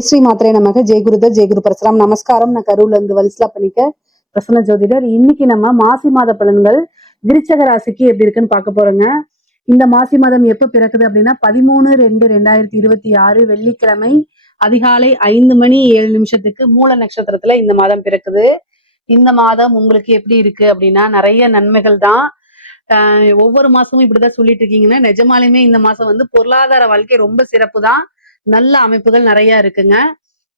ஜெய் ஸ்ரீ மாத்திரை நமக்கு ஜெய் குருதர் ஜெய் குரு பரசுராம். நமஸ்காரம். நான் கரூர்ல இருந்து வல்சலா பண்ணிக்க பிரசன்ன ஜோதிடர். இன்னைக்கு நம்ம மாசி மாத பலன்கள் விருச்சக ராசிக்கு எப்படி இருக்குன்னு பார்க்க போறோங்க. இந்த மாசி மாதம் எப்ப பிறக்குது அப்படின்னா 13/2/2026 வெள்ளிக்கிழமை அதிகாலை 5:07 மூல நட்சத்திரத்துல இந்த மாதம் பிறக்குது. இந்த மாதம் உங்களுக்கு எப்படி இருக்கு அப்படின்னா நிறைய நன்மைகள் தான். ஒவ்வொரு மாசமும் இப்படிதான் சொல்லிட்டு இருக்கீங்கன்னா நிஜமாலுமே இந்த மாசம் வந்து பொருளாதார வாழ்க்கை ரொம்ப சிறப்பு தான். நல்ல அமைப்புகள் நிறைய இருக்குங்க.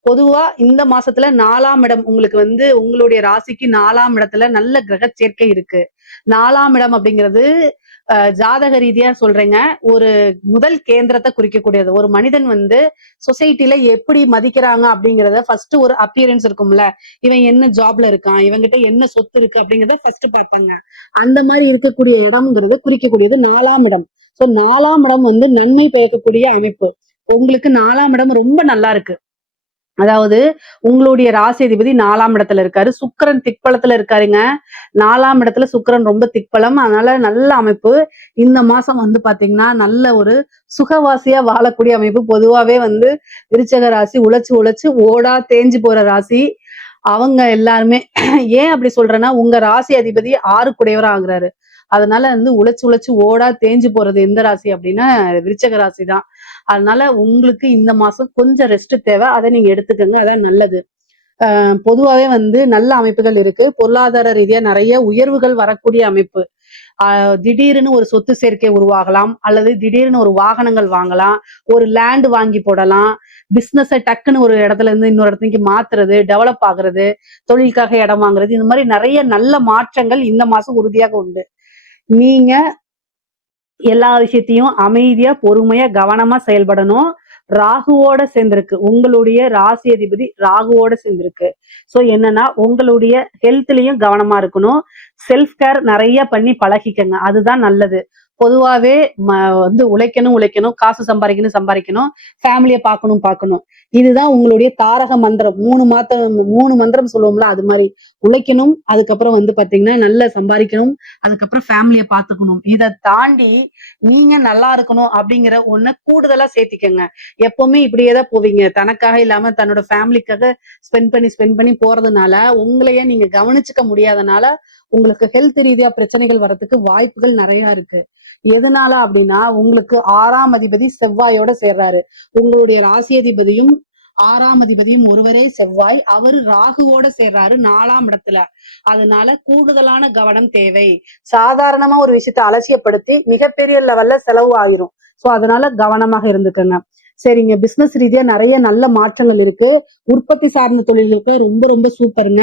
பொதுவா இந்த மாசத்துல 4ஆம் இடம் உங்களுக்கு வந்து உங்களுடைய ராசிக்கு 4ஆம் இடத்துல நல்ல கிரக சேர்க்கை இருக்கு. 4ஆம் இடம் அப்படிங்கிறது ஜாதக ரீதியா சொல்றேங்க, ஒரு முதல் கேந்திரத்தை குறிக்கக்கூடியது. ஒரு மனிதன் வந்து சொசைட்டில எப்படி மதிக்கிறாங்க அப்படிங்கறத ஃபர்ஸ்ட் ஒரு அப்பியரன்ஸ் இருக்கும்ல, இவன் என்ன ஜாப்ல இருக்கான், இவங்கிட்ட என்ன சொத்து இருக்கு அப்படிங்கறத ஃபர்ஸ்ட் பார்ப்பாங்க. அந்த மாதிரி இருக்கக்கூடிய இடம்ங்கிறது குறிக்கக்கூடியது 4ஆம் இடம். சோ 4ஆம் இடம் வந்து நன்மை பயக்கக்கூடிய அமைப்பு. உங்களுக்கு 4ஆம் இடம் ரொம்ப நல்லா இருக்கு. அதாவது உங்களுடைய ராசி அதிபதி 4ஆம் இடத்துல இருக்காரு. சுக்கிரன் திக்பலத்துல இருக்காருங்க. 4ஆம் இடத்துல சுக்கிரன் ரொம்ப திக்பலம். அதனால நல்ல அமைப்பு. இந்த மாசம் வந்து பாத்தீங்கன்னா நல்ல ஒரு சுகவாசியா வாழக்கூடிய அமைப்பு. பொதுவாவே வந்து விருச்சக ராசி உழைச்சு உழைச்சு ஓடா தேஞ்சு போற ராசி. அவங்க எல்லாருமே ஏன் அப்படி சொல்றேன்னா, உங்க ராசி அதிபதி 6 ஆகுறாரு. அதனால வந்து உழைச்சு உழைச்சு ஓடா தேஞ்சு போறது எந்த ராசி அப்படின்னா விருச்சக ராசி தான். அதனால உங்களுக்கு இந்த மாசம் கொஞ்சம் ரெஸ்ட் தேவை. அதை நீங்க எடுத்துக்கோங்க, அதான் நல்லது. பொதுவாவே வந்து நல்ல அமைப்புகள் இருக்கு. பொருளாதார ரீதியா நிறைய உயர்வுகள் வரக்கூடிய அமைப்பு. திடீர்னு ஒரு சொத்து சேர்க்கை உருவாகலாம், அல்லது திடீர்னு ஒரு வாகனங்கள் வாங்கலாம், ஒரு லேண்ட் வாங்கி போடலாம், பிசினஸை டக்குன்னு ஒரு இடத்துல இருந்து இன்னொரு இடத்துக்கு மாத்துறது, டெவலப் ஆகுறது, தொழிலுக்காக இடம் வாங்குறது, இந்த மாதிரி நிறைய நல்ல மாற்றங்கள் இந்த மாசம் உறுதியாக உண்டு. நீங்க எல்லா விஷயத்தையும் அமைதியா பொறுமையா கவனமா செயல்படணும். ராகுவோட சேர்ந்திருக்கு, உங்களுடைய ராசி அதிபதி ராகுவோட சேர்ந்திருக்கு. சோ என்னன்னா உங்களுடைய ஹெல்த்லயும் கவனமா இருக்கணும். செல்ஃப் கேர் நிறைய பண்ணி பழகிக்கங்க, அதுதான் நல்லது. பொதுவாவே வந்து உழைக்கணும், காசு சம்பாதிக்கணும், ஃபேமிலியை பார்க்கணும். இதுதான் உங்களுடைய தாரக மந்திரம். 3 மந்திரம் சொல்லுவோம்ல, அது மாதிரி உழைக்கணும், அதுக்கப்புறம் வந்து பாத்தீங்கன்னா நல்லா சம்பாதிக்கணும், அதுக்கப்புறம் ஃபேமிலியை பார்த்துக்கணும். இதை தாண்டி நீங்க நல்லா இருக்கணும் அப்படிங்கிற ஒண்ணு கூடுதலா சேர்த்திக்கங்க. எப்பவுமே இப்படியேதான் போவீங்க, தனக்காக இல்லாம தன்னோட ஃபேமிலிக்காக ஸ்பெண்ட் பண்ணி போறதுனால உங்களையே நீங்க கவனிச்சுக்க முடியாதனால உங்களுக்கு ஹெல்த் ரீதியா பிரச்சனைகள் வர்றதுக்கு வாய்ப்புகள் நிறைய இருக்கு. எதனால அப்படின்னா, உங்களுக்கு 6ஆம் அதிபதி செவ்வாயோட சேர்றாரு. உங்களுடைய ராசி அதிபதியும் 6ஆம் அதிபதியும் ஒருவரே செவ்வாய். அவரு ராகுவோட சேர்றாரு 4ஆம் இடத்துல. அதனால கூடுதலான கவனம் தேவை. சாதாரணமா ஒரு விஷயத்தை அலட்சியப்படுத்தி மிகப்பெரிய லெவல்ல செலவு ஆயிரும். சோ அதனால கவனமாக இருந்துக்கங்க. சரிங்க. பிசினஸ் ரீதியா நிறைய நல்ல மாற்றங்கள் இருக்கு. உற்பத்தி சார்ந்த தொழில்களுக்கு ரொம்ப ரொம்ப சூப்பருங்க.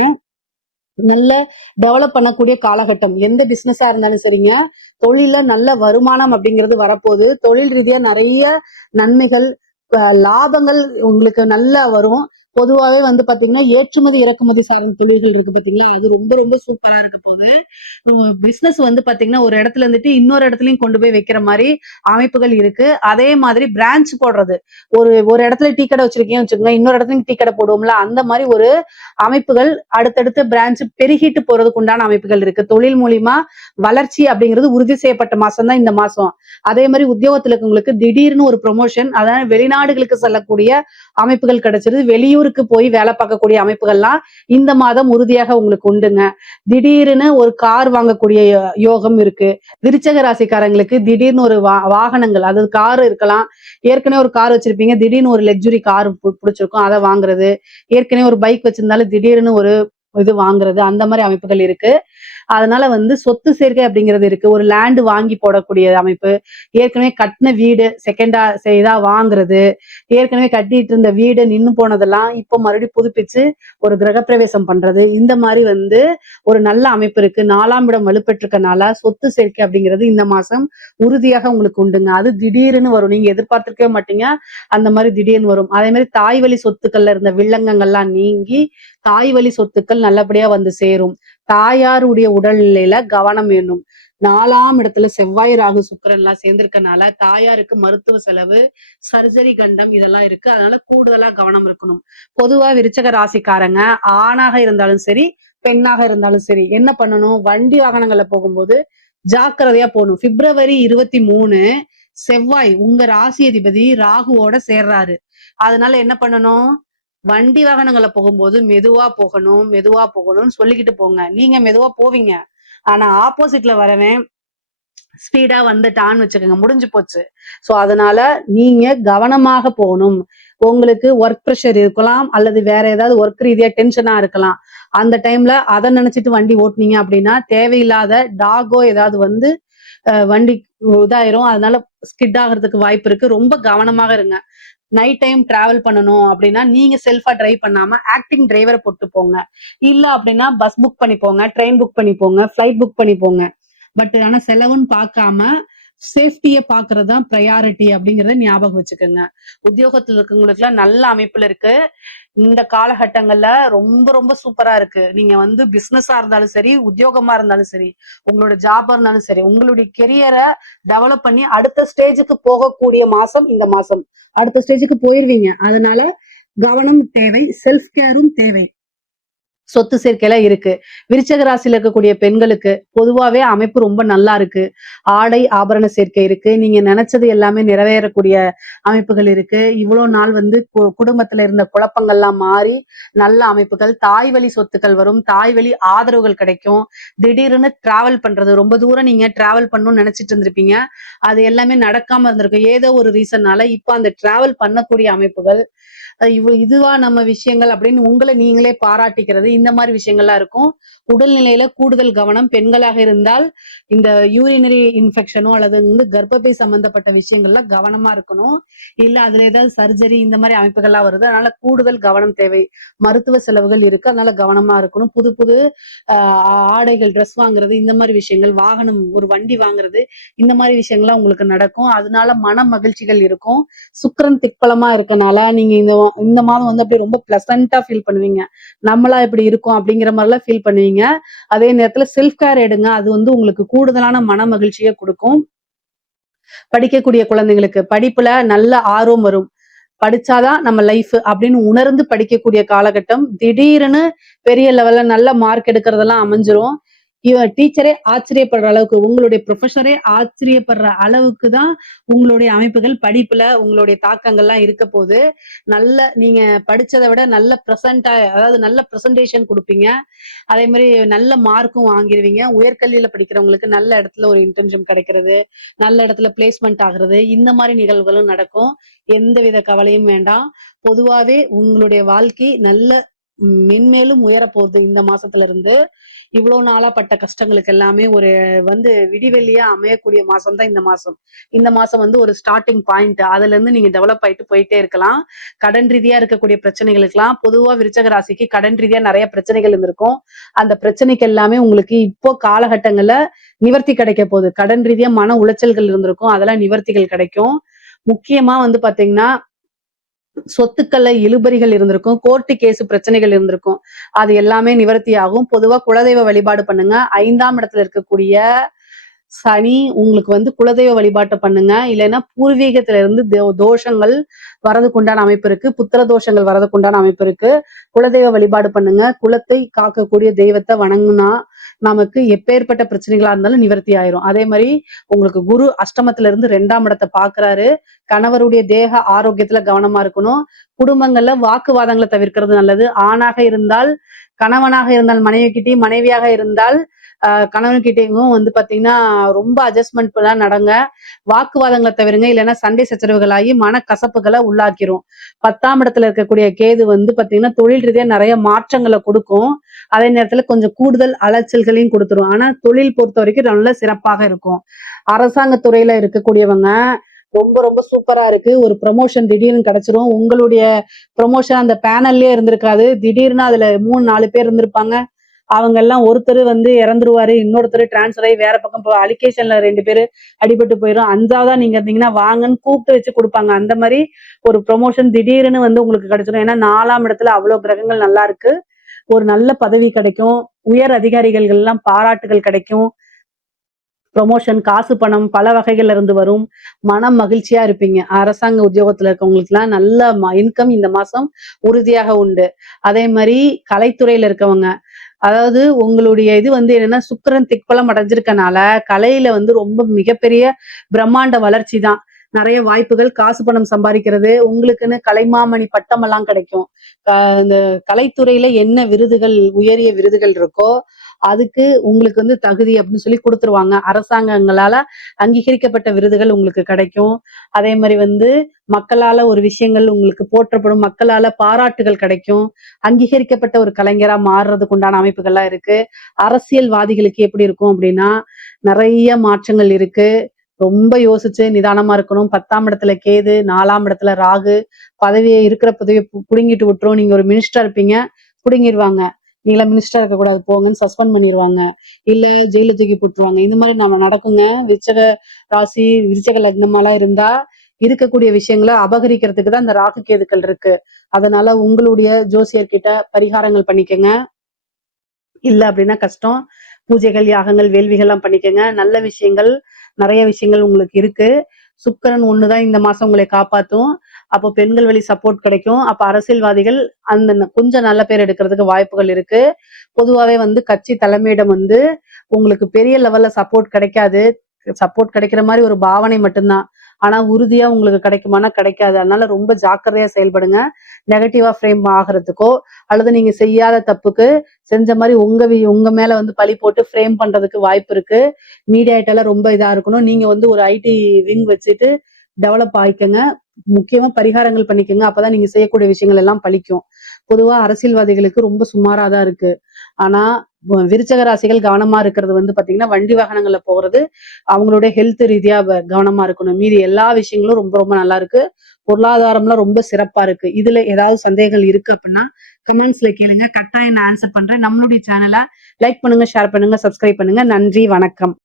நல்ல டெவலப் பண்ணக்கூடிய காலகட்டம். எந்த பிசினஸா இருந்தாலும் சரிங்க, தொழில நல்ல வருமானம் அப்படிங்கிறது வரப்போகுது. தொழில் ரீதியா நிறைய நன்மைகள், லாபங்கள் உங்களுக்கு நல்லா வரும். பொதுவாகவே வந்து பாத்தீங்கன்னா ஏற்றுமதி இறக்குமதி சார்ந்த தொழில்கள் இருக்கு பாத்தீங்களா, அது ரொம்ப ரொம்ப சூப்பரா இருக்க போகுது. பிசினஸ் வந்து பாத்தீங்கன்னா ஒரு இடத்துல இருந்துட்டு இன்னொரு இடத்துலயும் கொண்டு போய் வைக்கிற மாதிரி அமைப்புகள் இருக்கு. அதே மாதிரி பிரான்ச் போடுறது, ஒரு இடத்துல டீ கடை வச்சிருக்கீங்கன்னு வச்சுக்கோங்க, இன்னொரு இடத்துலயும் டீ கடை போடுவோம்ல, அந்த மாதிரி ஒரு அமைப்புகள் அடுத்தடுத்து பிரான்ச் பெருகிட்டு போறதுக்கு உண்டான அமைப்புகள் இருக்கு. தொழில் மூலியமா வளர்ச்சி அப்படிங்கிறது உறுதி செய்யப்பட்ட மாசம் தான் இந்த மாசம். அதே மாதிரி உத்தியோகத்துல இருக்கவங்களுக்கு திடீர்னு ஒரு ப்ரொமோஷன், அதாவது வெளிநாடுகளுக்கு செல்லக்கூடிய அமைப்புகள் கிடைச்சிருது. வெளியூருக்கு போய் வேலை பார்க்கக்கூடிய அமைப்புகள்லாம் இந்த மாதம் உறுதியாக உங்களுக்கு உண்டுங்க. திடீர்னு ஒரு கார் வாங்கக்கூடிய யோகம் இருக்கு. விருச்சக ராசிக்காரங்களுக்கு திடீர்னு ஒரு வாகனங்கள், அதாவது கார் இருக்கலாம். ஏற்கனவே ஒரு கார் வச்சிருப்பீங்க, திடீர்னு ஒரு லக்ஸுரி கார் பிடிச்சிருக்கும், அதை வாங்குறது. ஏற்கனவே ஒரு பைக் வச்சிருந்தாலும் திடீர்னு ஒரு இது வாங்குறது, அந்த மாதிரி அமைப்புகள் இருக்கு. அதனால வந்து சொத்து சேர்க்கை அப்படிங்கிறது இருக்கு. ஒரு லேண்ட் வாங்கி போடக்கூடிய அமைப்பு, ஏற்கனவே கட்டின வீடு செகண்டா செய்தா வாங்குறது, ஏற்கனவே கட்டிட்டு இருந்த வீடு நின்னு போனதெல்லாம் இப்போ மறுபடியும் புதுப்பிச்சு ஒரு கிரகப்பிரவேசம் பண்றது, இந்த மாதிரி வந்து ஒரு நல்ல அமைப்பு இருக்கு. 4ஆம் இடம் வலுப்பெற்றிருக்கனால சொத்து சேர்க்கை அப்படிங்கிறது இந்த மாசம் உறுதியாக உங்களுக்கு உண்டுங்க. அது திடீர்னு வரும், நீங்க எதிர்பார்த்திருக்கவே மாட்டீங்க, அந்த மாதிரி திடீர்னு வரும். அதே மாதிரி தாய் வழி சொத்துக்கள்ல இருந்த வில்லங்கங்கள்லாம் நீங்கி தாய் வழி சொத்துக்கள் நல்லபடியா வந்து சேரும். தாயாருடைய உடல்நிலையில கவனம் வேணும். 4ஆம் இடத்துல செவ்வாய் ராகு சுக்கிரன் எல்லாம் சேர்ந்திருக்கனால தாயாருக்கு மருத்துவ செலவு, சர்ஜரி கண்டம் இதெல்லாம் இருக்கு. அதனால கூடுதலா கவனம் இருக்கணும். பொதுவா விருச்சக ராசிக்காரங்க ஆணாக இருந்தாலும் சரி பெண்ணாக இருந்தாலும் சரி என்ன பண்ணணும், வண்டி வாகனங்கள்ல போகும்போது ஜாக்கிரதையா போகணும். பிப்ரவரி 23 செவ்வாய் உங்க ராசி அதிபதி ராகுவோட சேர்றாரு. அதனால என்ன பண்ணணும், வண்டி வாகனங்கள்ல போகும்போது மெதுவா போகணும், மெதுவா போகணும்னு சொல்லிக்கிட்டு போங்க. நீங்க மெதுவா போவீங்க. ஆனா ஆப்போசிட்ல வரவன் ஸ்பீடா வந்துட்டான்னு வச்சுக்கோங்க, முடிஞ்சு போச்சு. சோ அதனால நீங்க கவனமாக போகணும். உங்களுக்கு ஒர்க் ப்ரெஷர் இருக்கலாம், அல்லது வேற ஏதாவது ஒர்க் ரீதியா டென்ஷனா இருக்கலாம். அந்த டைம்ல அத நினைச்சிட்டு வண்டி ஓட்டுனீங்க அப்படின்னா, தேவையில்லாத டாகோ ஏதாவது வந்து வண்டி இதாயிரும். அதனால ஸ்கிட் ஆகுறதுக்கு வாய்ப்பு இருக்கு. ரொம்ப கவனமாக இருங்க. நைட் டைம் டிராவல் பண்ணணும் அப்படின்னா, நீங்க செல்ஃபா டிரைவ் பண்ணாம ஆக்டிங் டிரைவர போட்டு போங்க. இல்ல அப்படின்னா பஸ் புக் பண்ணி போங்க, ட்ரெயின் புக் பண்ணி போங்க, ஃப்ளைட் புக் பண்ணி போங்க. பட் ஆனா செலவுன்னு பார்க்காம சேஃப்டிய பாக்குறது தான் ப்ரையாரிட்டி அப்படிங்கறத ஞாபகம் வச்சுக்கோங்க. உத்தியோகத்துல இருக்கவங்களுக்கு எல்லாம் நல்ல அமைப்புல இருக்கு. இந்த காலகட்டங்கள்ல ரொம்ப ரொம்ப சூப்பரா இருக்கு. நீங்க வந்து பிசினஸா இருந்தாலும் சரி, உத்தியோகமா இருந்தாலும் சரி, உங்களோட ஜாபா இருந்தாலும் சரி, உங்களுடைய கெரியரை டெவலப் பண்ணி அடுத்த ஸ்டேஜுக்கு போகக்கூடிய மாசம் இந்த மாசம். அடுத்த ஸ்டேஜுக்கு போயிருவீங்க. அதனால கவனம் தேவை, செல்ஃப் கேரும் தேவை. சொத்து சேர்க்கையில இருக்கு. விருச்சக ராசியில இருக்கக்கூடிய பெண்களுக்கு பொதுவாவே அமைப்பு ரொம்ப நல்லா இருக்கு. ஆடை ஆபரண சேர்க்கை இருக்கு. நீங்க நினைச்சது எல்லாமே நிறைவேறக்கூடிய அமைப்புகள் இருக்கு. இவ்வளவு நாள் வந்து குடும்பத்துல இருந்த குழப்பங்கள்லாம் மாறி நல்ல அமைப்புகள். தாய் வழி சொத்துக்கள் வரும். தாய் வழி ஆதரவுகள் கிடைக்கும். திடீர்னு டிராவல் பண்றது, ரொம்ப தூரம் நீங்க டிராவல் பண்ணணும்னு நினைச்சிட்டு இருந்திருப்பீங்க. அது எல்லாமே நடக்காம இருந்திருக்கும். ஏதோ ஒரு ரீசன்னால இப்ப அந்த டிராவல் பண்ணக்கூடிய அமைப்புகள், இதுவா நம்ம விஷயங்கள் அப்படின்னு உங்களை நீங்களே பாராட்டிக்கிறது, இந்த மாதிரி விஷயங்கள்லாம் இருக்கும். உடல்நிலையில கூடுதல் கவனம். பெண்களாக இருந்தால் இந்த யூரினரி இன்ஃபெக்ஷனோ அல்லது வந்து கர்ப்பப்பை சம்பந்தப்பட்ட விஷயங்கள்ல கவனமா இருக்கணும். இல்ல அதுல ஏதாவது சர்ஜரி இந்த மாதிரி அமைப்புகள்லாம் வருது, அதனால கூடுதல் கவனம் தேவை. மருத்துவ செலவுகள் இருக்கு, அதனால கவனமா இருக்கணும். புது புது ஆடைகள், ட்ரெஸ் வாங்குறது, இந்த மாதிரி விஷயங்கள், வாகனம் ஒரு வண்டி வாங்குறது, இந்த மாதிரி விஷயங்கள்லாம் உங்களுக்கு நடக்கும். அதனால மன மகிழ்ச்சிகள் இருக்கும். சுக்கிரன் திக்பலமா இருக்கனால நீங்க இந்த இந்த மாதம் வந்து அப்படியே ரொம்ப பிளசண்டா ஃபீல் பண்ணுவீங்க. நம்மளா இப்படி இருக்கோம் அப்படிங்கிற மாதிரிலாம் ஃபீல் பண்ணுவீங்க. அதே நேரத்துல செல்ஃப் கேர் எடுங்க. அது வந்து உங்களுக்கு கூடுதலான மன மகிழ்ச்சியை கொடுக்கும். படிக்கக்கூடிய குழந்தைங்களுக்கு படிப்புல நல்ல ஆர்வம் வரும். படிச்சாதான் நம்ம லைஃப் அப்படின்னு உணர்ந்து படிக்கக்கூடிய காலகட்டம். திடீர்னு பெரிய லெவல்ல நல்ல மார்க் எடுக்கிறதெல்லாம் அமைஞ்சிரும். டீச்சரே ஆச்சரியப்படுற அளவுக்கு, உங்களுடைய ப்ரொஃபஸரே ஆச்சரியப்படுற அளவுக்கு தான் உங்களுடைய அமைப்புகள் படிப்புல உங்களுடைய தாக்கங்கள்லாம் இருக்க போது. நல்ல நீங்க படிச்சதை விட நல்ல ப்ரெசண்டா, அதாவது நல்ல ப்ரெசன்டேஷன் கொடுப்பீங்க. அதே மாதிரி நல்ல மார்க்கும் வாங்கிருவீங்க. உயர்கல்வியில படிக்கிறவங்களுக்கு நல்ல இடத்துல ஒரு இன்டர்ன்ஷிப் கிடைக்கிறது, நல்ல இடத்துல பிளேஸ்மெண்ட் ஆகுறது, இந்த மாதிரி நிகழ்வுகளும் நடக்கும். எந்தவித கவலையும் வேண்டாம். பொதுவாவே உங்களுடைய வாழ்க்கை நல்ல மென்மேலும் உயர போகுது. இந்த மாசத்துல இருந்து இவ்வளவு நாளா பட்ட கஷ்டங்களுக்கு எல்லாமே ஒரு வந்து விடிவெள்ளியா அமையக்கூடிய மாசம் தான் இந்த மாசம். இந்த மாசம் வந்து ஒரு ஸ்டார்டிங் பாயிண்ட். அதுல இருந்து நீங்க டெவலப் ஆயிட்டு போயிட்டே இருக்கலாம். கடன் ரீதியா இருக்கக்கூடிய பிரச்சனைகளுக்கெல்லாம் பொதுவா விருச்சக ராசிக்கு கடன் ரீதியா நிறைய பிரச்சனைகள் இருந்திருக்கும். அந்த பிரச்சனைக்கு எல்லாமே உங்களுக்கு இப்போ காலகட்டங்கள்ல நிவர்த்தி கிடைக்க போகுது. கடன் ரீதியா மன உளைச்சல்கள் இருந்திருக்கும், அதெல்லாம் நிவர்த்திகள் கிடைக்கும். முக்கியமா வந்து பாத்தீங்கன்னா சொத்துக்கள்ல இழுபறிகள் இருந்திருக்கும், கோர்ட்டு கேஸ் பிரச்சனைகள் இருந்திருக்கும். அது எல்லாமே நிவர்த்தி ஆகும். பொதுவா குலதெய்வ வழிபாடு பண்ணுங்க. 5ஆம் இடத்துல இருக்கக்கூடிய சனி உங்களுக்கு வந்து குலதெய்வ வழிபாட்டை பண்ணுங்க. இல்லைன்னா பூர்வீகத்துல இருந்து தோஷங்கள் வரதுக்கு உண்டான அமைப்பு இருக்கு. புத்திர தோஷங்கள் வரதுக்கு உண்டான அமைப்பு இருக்கு. குலதெய்வ வழிபாடு பண்ணுங்க. குலத்தை காக்கக்கூடிய தெய்வத்தை வணங்குனா நமக்கு எப்பேற்பட்ட பிரச்சனைகளா இருந்தாலும் நிவர்த்தி ஆயிரும். அதே மாதிரி உங்களுக்கு குரு அஷ்டமத்துல இருந்து 2ஆம் இடத்தை பாக்குறாரு. கணவருடைய தேக ஆரோக்கியத்துல கவனமா இருக்கணும். குடும்பங்கள்ல வாக்குவாதங்களை தவிர்க்கிறது நல்லது. ஆணாக இருந்தால் கணவனாக இருந்தால் மனைவி கிட்டயும், மனைவியாக இருந்தால் கணவன்கிட்டயும் வந்து பாத்தீங்கன்னா ரொம்ப அட்ஜஸ்ட்மெண்ட் தான் நடங்க. வாக்குவாதங்களை தவிருங்க. இல்லைன்னா சண்டை சச்சரவுகளாகி மனக்கசப்புகளை உள்ளாக்கிரும். 10ஆம் இடத்துல இருக்கக்கூடிய கேது வந்து பாத்தீங்கன்னா தொழில் ரீதியா நிறைய மாற்றங்களை கொடுக்கும். அதே நேரத்துல கொஞ்சம் கூடுதல் அலைச்சல்களையும் கொடுத்துரும். ஆனா தொழில் பொறுத்த வரைக்கும் நல்ல சிறப்பாக இருக்கும். அரசாங்க துறையில இருக்கக்கூடியவங்க ரொம்ப ரொம்ப சூப்பரா இருக்கு. ஒரு ப்ரமோஷன் திடீர்னு கிடைச்சிரும். உங்களுடைய ப்ரமோஷன் அந்த பேனல்லயே இருந்திருக்காது. திடீர்னு அதுல 3 4 பேர் இருந்திருப்பாங்க. அவங்க எல்லாம் ஒருத்தர் வந்து இறந்துருவாரு, இன்னொருத்தர் டிரான்ஸ்ஃபர் ஆகி வேற பக்கம் அலிகேஷன்ல 2 பேரு அடிபட்டு போயிரும். 5ஆவதா நீங்க இருந்தீங்கன்னா வாங்கன்னு கூப்பிட்டு வச்சு கொடுப்பாங்க. அந்த மாதிரி ஒரு ப்ரொமோஷன் திடீர்னு வந்து உங்களுக்கு கிடைச்சிடும். ஏன்னா 4ஆம் இடத்துல அவ்வளவு கிரகங்கள் நல்லா இருக்கு. ஒரு நல்ல பதவி கிடைக்கும். உயர் அதிகாரிகள் எல்லாம் பாராட்டுகள் கிடைக்கும். ப்ரொமோஷன், காசு பணம் பல வகைகள்ல இருந்து வரும். மனம் மகிழ்ச்சியா இருப்பீங்க. அரசாங்க உத்தியோகத்துல இருக்கவங்களுக்கு எல்லாம் நல்ல இன்கம் இந்த மாசம் உறுதியாக உண்டு. அதே மாதிரி கலைத்துறையில இருக்கவங்க, அதாவது உங்களுடைய இது வந்து என்னன்னா சுக்கிரன் திக்பலம் அடைஞ்சிருக்கனால கலையில வந்து ரொம்ப மிகப்பெரிய பிரம்மாண்ட வளர்ச்சி தான். நிறைய வாய்ப்புகள், காசு பணம் சம்பாதிக்கிறது, உங்களுக்குன்னு கலைமாமணி பட்டம் எல்லாம் கிடைக்கும். இந்த கலைத்துறையில என்ன விருதுகள், உயரிய விருதுகள் இருக்கோ அதுக்கு உங்களுக்கு வந்து தகுதி அப்படின்னு சொல்லி கொடுத்துருவாங்க. அரசாங்கங்களால அங்கீகரிக்கப்பட்ட விருதுகள் உங்களுக்கு கிடைக்கும். அதே மாதிரி வந்து மக்களால ஒரு விஷயங்கள் உங்களுக்கு போற்றப்படும், மக்களால பாராட்டுகள் கிடைக்கும். அங்கீகரிக்கப்பட்ட ஒரு கலைஞரா மாறுறதுக்கு உண்டான அமைப்புகள்லாம் இருக்கு. அரசியல்வாதிகளுக்கு எப்படி இருக்கும் அப்படின்னா நிறைய மாற்றங்கள் இருக்கு. ரொம்ப யோசிச்சு நிதானமா இருக்கணும். 10ஆம் இடத்துல கேது, 4ஆம் இடத்துல ராகு. பதவியை இருக்கிற பதவியை புடுங்கிட்டு விட்டுரும். நீங்க ஒரு மினிஸ்டரா இருப்பீங்க, புடுங்கிடுவாங்க. நீங்களாம் மினிஸ்டரா இருக்கக்கூடாது போங்கன்னு சஸ்பெண்ட் பண்ணிடுவாங்க. இல்ல ஜெயில தூக்கி போட்டுருவாங்க. இந்த மாதிரி நம்ம நடக்குங்க. விருச்சக ராசி, விருச்சக லக்னமாலாம் இருந்தா இருக்கக்கூடிய விஷயங்களை அபகரிக்கிறதுக்கு தான் இந்த ராகு கேதுக்கள் இருக்கு. அதனால உங்களுடைய ஜோசியர்கிட்ட பரிகாரங்கள் பண்ணிக்கங்க. இல்ல அப்படின்னா கஷ்டம். பூஜைகள், யாகங்கள், வேள்விகள்லாம் பண்ணிக்கங்க. நல்ல விஷயங்கள், நிறைய விஷயங்கள் உங்களுக்கு இருக்கு. சுக்கிரன் ஒண்ணுதான் இந்த மாசம் உங்களை காப்பாத்தும். அப்போ பெண்கள் வழி சப்போர்ட் கிடைக்கும். அப்ப அரசியல்வாதிகள் அந்த கொஞ்சம் நல்ல பேர் எடுக்கிறதுக்கு வாய்ப்புகள் இருக்கு. பொதுவாவே வந்து கட்சி தலைமையிடம் வந்து உங்களுக்கு பெரிய லெவல்ல சப்போர்ட் கிடைக்காது. சப்போர்ட் கிடைக்கிற மாதிரி ஒரு பாவனை மட்டும்தான். ஆனா உறுதியா உங்களுக்கு கிடைக்குமானா கிடைக்காது. அதனால ரொம்ப ஜாக்கிரதையா செயல்படுங்க. நெகட்டிவா ஃப்ரேம் ஆகிறதுக்கோ அல்லது நீங்க செய்யாத தப்புக்கு செஞ்ச மாதிரி உங்க மேல வந்து பழி போட்டு ஃப்ரேம் பண்றதுக்கு வாய்ப்பு இருக்கு. மீடியாட்ட எல்லாம் ரொம்ப இதா இருக்கணும். நீங்க வந்து ஒரு ஐடி விங் வச்சுட்டு டெவலப் ஆயிக்கங்க. முக்கியமா பரிகாரங்கள் பண்ணிக்கங்க. அப்பதான் நீங்க செய்யக்கூடிய விஷயங்கள் எல்லாம் பலிக்கும். பொதுவா அரசியல்வாதிகளுக்கு ரொம்ப சுமாரா தான் இருக்கு. ஆனா விருச்சக ராசிகள் கவனமா இருக்கிறது வந்து பாத்தீங்கன்னா வண்டி வாகனங்கள்ல போறது, அவங்களுடைய ஹெல்த் ரீதியா கவனமா இருக்கணும். மீதி எல்லா விஷயங்களும் ரொம்ப ரொம்ப நல்லா இருக்கு. பொருளாதாரம்லாம் ரொம்ப சிறப்பா இருக்கு. இதுல ஏதாவது சந்தேகங்கள் இருக்கு அப்படின்னா கமெண்ட்ஸ்ல கேளுங்க. கட்டாயம் நான் ஆன்சர் பண்றேன். நம்மளுடைய சேனலை லைக் பண்ணுங்க, ஷேர் பண்ணுங்க, சப்ஸ்கிரைப் பண்ணுங்க. நன்றி, வணக்கம்.